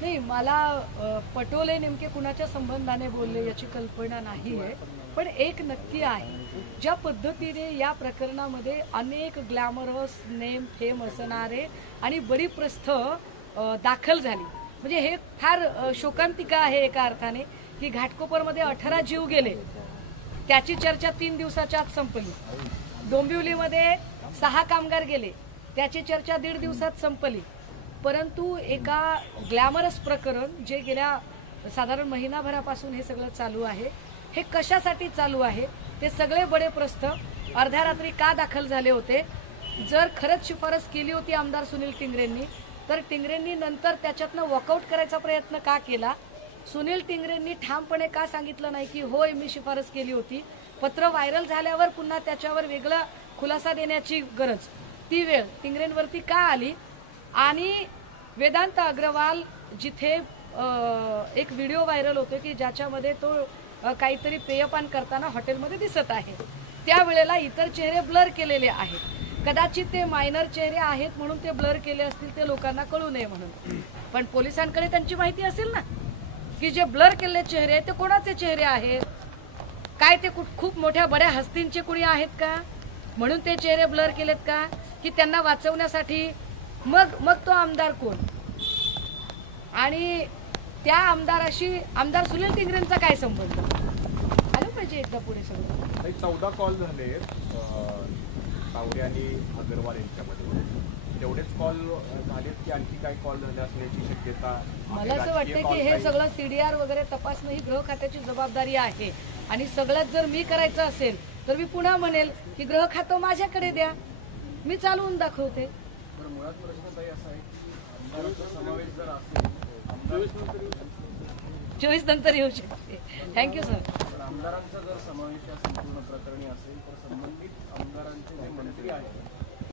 नाही, मला पटोले नेमके कुणाच्या संबंधाने बोलले याची कल्पना नाही आहे, पण एक नक्की आहे, ज्या पद्धतीने या प्रकरणामध्ये अनेक ग्लॅमरस नेम फेम असणारे आणि बडी प्रस्थ दाखल झाली, म्हणजे हे फार शोकांतिका आहे एका अर्थाने की घाटकोपरमध्ये 18 जीव गेले, त्याची चर्चा 3 दिवसाच्या आत संपली. डोंबिवलीमध्ये 6 कामगार गेले, त्याची चर्चा 1.5 दिवसात संपली. परंतु एका ग्लॅमरस प्रकरण जे गेल्या साधारण महिनाभरापासून हे सगळं चालू आहे, हे कशासाठी चालू आहे, ते सगळे बडे प्रस्थ अर्ध्या रात्री का दाखल झाले होते. जर खरंच शिफारस केली होती आमदार सुनील टिंगरेंनी, तर टिंगरेंनी नंतर त्याच्यातनं वॉकआउट करायचा प्रयत्न का केला. सुनील टिंगरेंनी ठामपणे का सांगितलं नाही की होय मी शिफारस केली होती. पत्र व्हायरल झाल्यावर पुन्हा त्याच्यावर वेगळा खुलासा देण्याची गरज, ती वेळ टिंगरेंवरती का आली. आणि वेदांत अग्रवाल जिथे एक व्हिडिओ व्हायरल होतो की ज्याच्यामध्ये तो काहीतरी पेयपान करताना हॉटेलमध्ये दिसत आहे, त्यावेळेला इतर चेहरे ब्लर केलेले आहेत. कदाचित ते मायनर चेहरे आहेत म्हणून ते ब्लर केले असतील, ते लोकांना कळू नये म्हणून. पण पोलिसांकडे त्यांची माहिती असेल ना की जे ब्लर केलेले चेहरे आहेत ते कोणाचे चेहरे आहेत, काय ते खूप मोठ्या बड्या हस्तींचे कुणी आहेत का, म्हणून ते चेहरे ब्लर केलेत का, की त्यांना वाचवण्यासाठी. मग तो आमदार कोण, आणि त्या आमदाराशी आमदार सुनील टिंगरेंचा काय संबंध, आलं पाहिजे एकदा पुढे सगळं. 14 कॉल झाले तावरे आणि अग्रवाल यांच्यामध्ये, तेवढेच कॉल झालेत की आणखी काय कॉल झाले असण्याची शक्यता. मला असं वाटतं की हे सगळं CDR वगैरे तपासणं ही गृह खात्याची जबाबदारी आहे, आणि सगळ्यात जर मी करायचं असेल तर मी पुन्हा म्हणेल की गृह खातं माझ्याकडे द्या, मी चालवून दाखवते. मुळात प्रश्न ताई असा आहे की आमदारांचा समावेश जर असेल 24 नंतर येऊ शकते. Thank you sir. आमदारांचा जर समावेश या संपूर्ण प्रकरणी असेल तर संबंधित आमदारांचे जे मंत्री आहेत